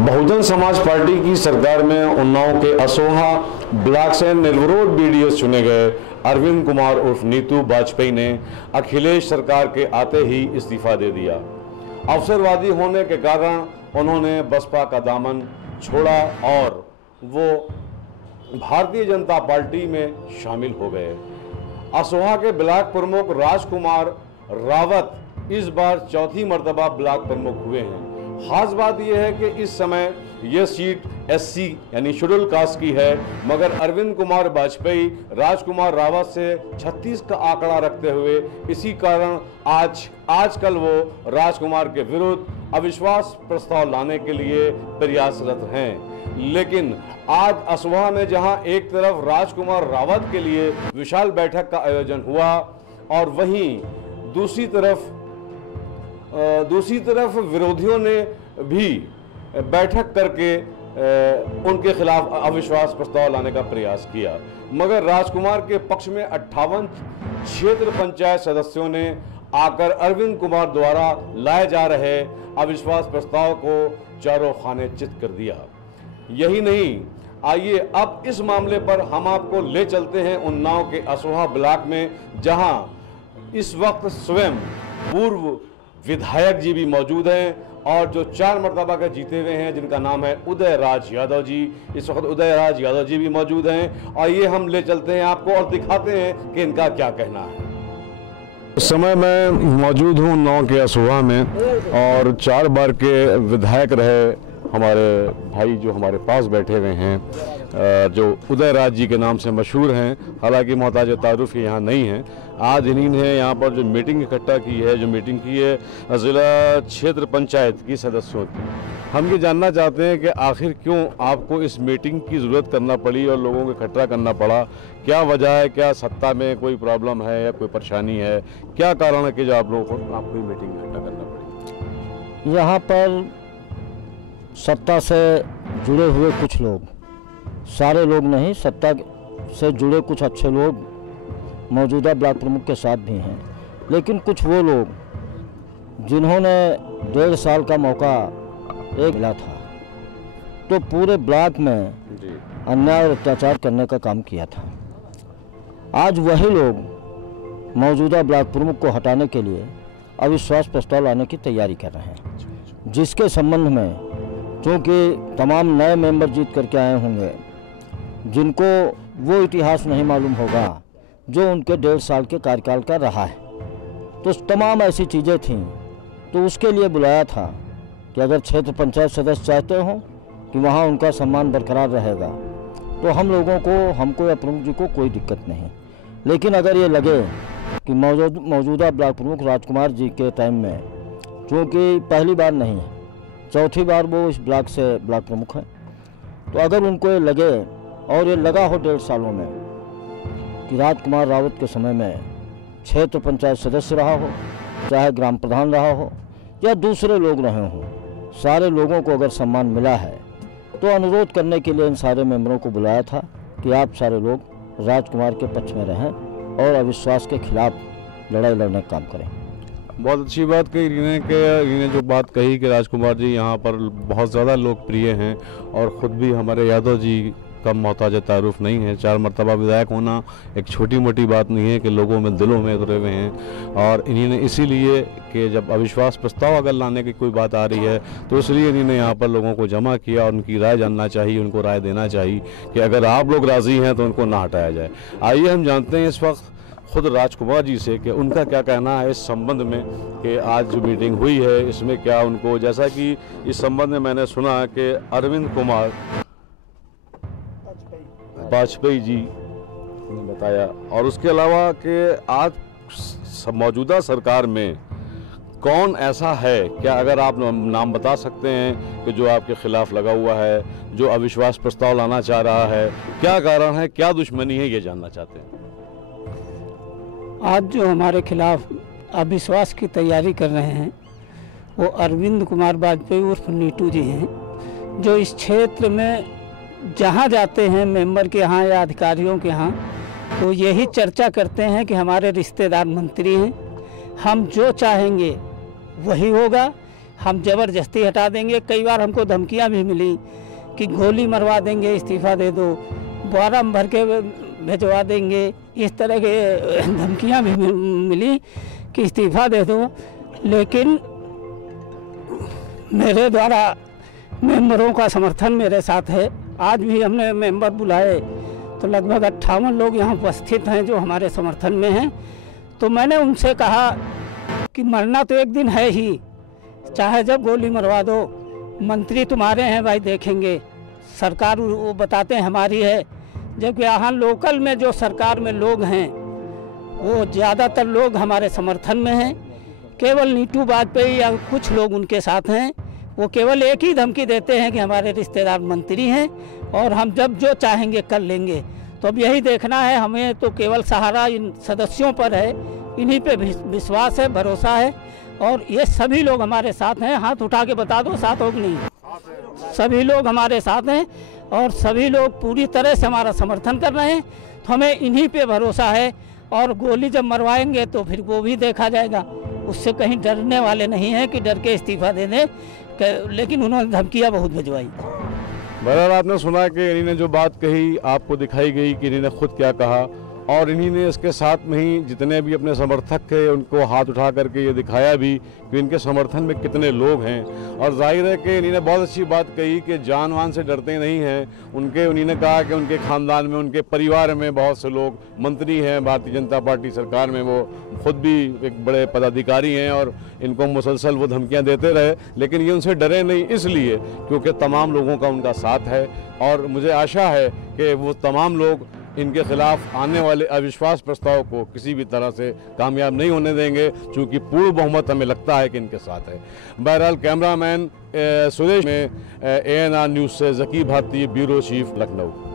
Bahujan Samaj party की सरकार में उन्नाव के असोहा ब्लॉक से निर्विरोध बीडीएस चुने गए अरविंद कुमार उर्फ नीतू वाजपेयी ने अखिलेश सरकार के आते ही इस्तीफा दे दिया। अवसरवादी होने के कारण उन्होंने बसपा का दामन छोड़ा और वो भारतीय जनता पार्टी में शामिल हो गए। असोहा के ब्लॉक प्रमुख राजकुमार रावत इस बार चौथी मर्तबा ब्लॉक प्रमुख हुए हैं। खास बात यह है कि इस समय यह सीट एससी यानी शेड्यूल कास्ट की है, मगर अरविंद कुमार वाजपेयी राजकुमार रावत से 36 का आंकड़ा रखते हुए इसी कारण आजकल वो राजकुमार के विरुद्ध अविश्वास प्रस्ताव लाने के लिए प्रयासरत हैं। लेकिन आज असोहा में जहां एक तरफ राजकुमार रावत के लिए विशाल बैठक का आयोजन हुआ और वहीं दूसरी तरफ विरोधियों ने भी बैठक करके उनके खिलाफ अविश्वास प्रस्ताव लाने का प्रयास किया, मगर राजकुमार के पक्ष में 58 क्षेत्र पंचायत सदस्यों ने आकर अरविंद कुमार द्वारा लाए जा रहे अविश्वास प्रस्ताव को चारों खाने चित कर दिया। यही नहीं, आइए अब इस मामले पर हम आपको ले चलते हैं उन्नाव के असोहा ब्लॉक में, जहां इस वक्त स्वयं पूर्व विधायक जी भी मौजूद हैं और जो 4 मरतबा के जीते हुए हैं, जिनका नाम है उदय राज यादव जी। इस वक्त उदय राज यादव जी भी मौजूद हैं और ये हम ले चलते हैं आपको और दिखाते हैं कि इनका क्या कहना है। इस समय मैं मौजूद हूँ उन्नाव के असोहा में और 4 बार के विधायक रहे हमारे भाई जो हमारे पास बैठे हुए हैं, जो उदय राज जी के नाम से मशहूर हैं, हालांकि मोहताज तारुफ यहाँ नहीं हैं। आज इन्हीं ने यहाँ पर जो मीटिंग इकट्ठा की है, जो मीटिंग की है ज़िला क्षेत्र पंचायत की सदस्यों की। हम ये जानना चाहते हैं कि आखिर क्यों आपको इस मीटिंग की ज़रूरत करना पड़ी और लोगों को इकट्ठा करना पड़ा, क्या वजह है, क्या सत्ता में कोई प्रॉब्लम है या कोई परेशानी है, क्या कारण है कि जो आप लोगों को आपको ये मीटिंग इकट्ठा करना पड़ी? यहाँ पर सत्ता से जुड़े हुए कुछ लोग, सारे लोग नहीं, सत्ता से जुड़े कुछ अच्छे लोग मौजूदा ब्लॉक प्रमुख के साथ भी हैं, लेकिन कुछ वो लोग जिन्होंने 1.5 साल का मौका मिला था तो पूरे ब्लॉक में अन्याय और अत्याचार करने का काम किया था। आज वही लोग मौजूदा ब्लॉक प्रमुख को हटाने के लिए अविश्वास प्रस्ताव लाने की तैयारी कर रहे हैं, जिसके संबंध में क्योंकि तमाम नए मेंबर जीत करके आए होंगे, जिनको वो इतिहास नहीं मालूम होगा जो उनके 1.5 साल के कार्यकाल का रहा है, तो तमाम ऐसी चीज़ें थीं, तो उसके लिए बुलाया था कि अगर क्षेत्र पंचायत सदस्य चाहते हो कि वहाँ उनका सम्मान बरकरार रहेगा तो हम लोगों को, हमको या प्रमुख जी को कोई दिक्कत नहीं। लेकिन अगर ये लगे कि मौजूदा ब्लॉक प्रमुख राजकुमार जी के टाइम में, क्योंकि पहली बार नहीं है, चौथी बार वो इस ब्लॉक से ब्लॉक प्रमुख हैं, तो अगर उनको ये लगे और ये लगा हो 1.5 सालों में कि राजकुमार रावत के समय में क्षेत्र पंचायत सदस्य रहा हो, चाहे ग्राम प्रधान रहा हो या दूसरे लोग रहे हों, सारे लोगों को अगर सम्मान मिला है तो अनुरोध करने के लिए इन सारे मेंबरों को बुलाया था कि आप सारे लोग राजकुमार के पक्ष में रहें और अविश्वास के खिलाफ लड़ाई लड़ने का काम करें। बहुत अच्छी बात कही रीने जो बात कही कि राजकुमार जी यहाँ पर बहुत ज़्यादा लोकप्रिय हैं और ख़ुद भी हमारे यादव जी का मोहताज तारुफ नहीं है। 4 मरतबा विधायक होना एक छोटी मोटी बात नहीं है कि लोगों में दिलों में उतरे हुए हैं और इन्हीं ने इसीलिए कि जब अविश्वास प्रस्ताव अगर लाने की कोई बात आ रही है तो इसलिए इन्हीं ने यहाँ पर लोगों को जमा किया और उनकी राय जानना चाहिए, उनको राय देना चाहिए कि अगर आप लोग राज़ी हैं तो उनको ना हटाया जाए। आइए हम जानते हैं इस वक्त खुद राजकुमार जी से कि उनका क्या कहना है इस संबंध में कि आज जो मीटिंग हुई है इसमें क्या उनको, जैसा कि इस संबंध में मैंने सुना कि अरविंद कुमार वाजपेयी जी ने बताया और उसके अलावा कि आज मौजूदा सरकार में कौन ऐसा है, क्या अगर आप नाम बता सकते हैं कि जो आपके खिलाफ लगा हुआ है, जो अविश्वास प्रस्ताव लाना चाह रहा है, क्या कारण है, क्या दुश्मनी है, ये जानना चाहते हैं। आज जो हमारे खिलाफ अविश्वास की तैयारी कर रहे हैं वो अरविंद कुमार वाजपेयी उर्फ नीटू जी हैं, जो इस क्षेत्र में जहाँ जाते हैं मेंबर के यहाँ या अधिकारियों के यहाँ तो यही चर्चा करते हैं कि हमारे रिश्तेदार मंत्री हैं, हम जो चाहेंगे वही होगा, हम ज़बरदस्ती हटा देंगे। कई बार हमको धमकियां भी मिली कि गोली मरवा देंगे, इस्तीफ़ा दे दो, बॉरम भर के भिजवा देंगे, इस तरह के धमकियां भी मिली कि इस्तीफ़ा दे दो। लेकिन मेरे द्वारा मेंबरों का समर्थन मेरे साथ है। आज भी हमने मेंबर बुलाए तो लगभग 58 लोग यहाँ उपस्थित हैं जो हमारे समर्थन में हैं। तो मैंने उनसे कहा कि मरना तो एक दिन है ही, चाहे जब गोली मरवा दो, मंत्री तुम्हारे हैं भाई, देखेंगे, सरकार वो बताते हैं हमारी है। जबकि यहाँ लोकल में जो सरकार में लोग हैं वो ज़्यादातर लोग हमारे समर्थन में हैं। केवल नीटू वाजपेयी या कुछ लोग उनके साथ हैं, वो केवल एक ही धमकी देते हैं कि हमारे रिश्तेदार मंत्री हैं और हम जब जो चाहेंगे कर लेंगे। तो अब यही देखना है, हमें तो केवल सहारा इन सदस्यों पर है, इन्हीं पे विश्वास है, भरोसा है। और ये सभी लोग हमारे साथ हैं। हाथ उठा के बता दो साथ हो कि नहीं। सभी लोग हमारे साथ हैं और सभी लोग पूरी तरह से हमारा समर्थन कर रहे हैं। तो हमें इन्हीं पे भरोसा है और गोली जब मरवाएंगे तो फिर वो भी देखा जाएगा। उससे कहीं डरने वाले नहीं हैं कि डर के इस्तीफ़ा दे दें, लेकिन उन्होंने धमकियाँ बहुत भिजवाई। बहरहाल आपने सुना कि इन्हीं ने जो बात कही आपको दिखाई गई कि इन्हीं ने खुद क्या कहा, और इन्हीं ने इसके साथ में ही जितने भी अपने समर्थक थे उनको हाथ उठा करके ये दिखाया भी कि इनके समर्थन में कितने लोग हैं। और जाहिर है कि इन्हीं ने बहुत अच्छी बात कही कि जान वान से डरते नहीं हैं। उन्हीं ने कहा कि उनके ख़ानदान में, उनके परिवार में बहुत से लोग मंत्री हैं, भारतीय जनता पार्टी सरकार में, वो खुद भी एक बड़े पदाधिकारी हैं और इनको मुसलसल वो धमकियाँ देते रहे, लेकिन ये उनसे डरे नहीं, इसलिए क्योंकि तमाम लोगों का उनका साथ है। और मुझे आशा है कि वो तमाम लोग इनके खिलाफ आने वाले अविश्वास प्रस्ताव को किसी भी तरह से कामयाब नहीं होने देंगे, क्योंकि पूर्ण बहुमत हमें लगता है कि इनके साथ है। बहरहाल कैमरामैन सुरेश में ANR न्यूज़ से ज़की भारती, ब्यूरो चीफ, लखनऊ।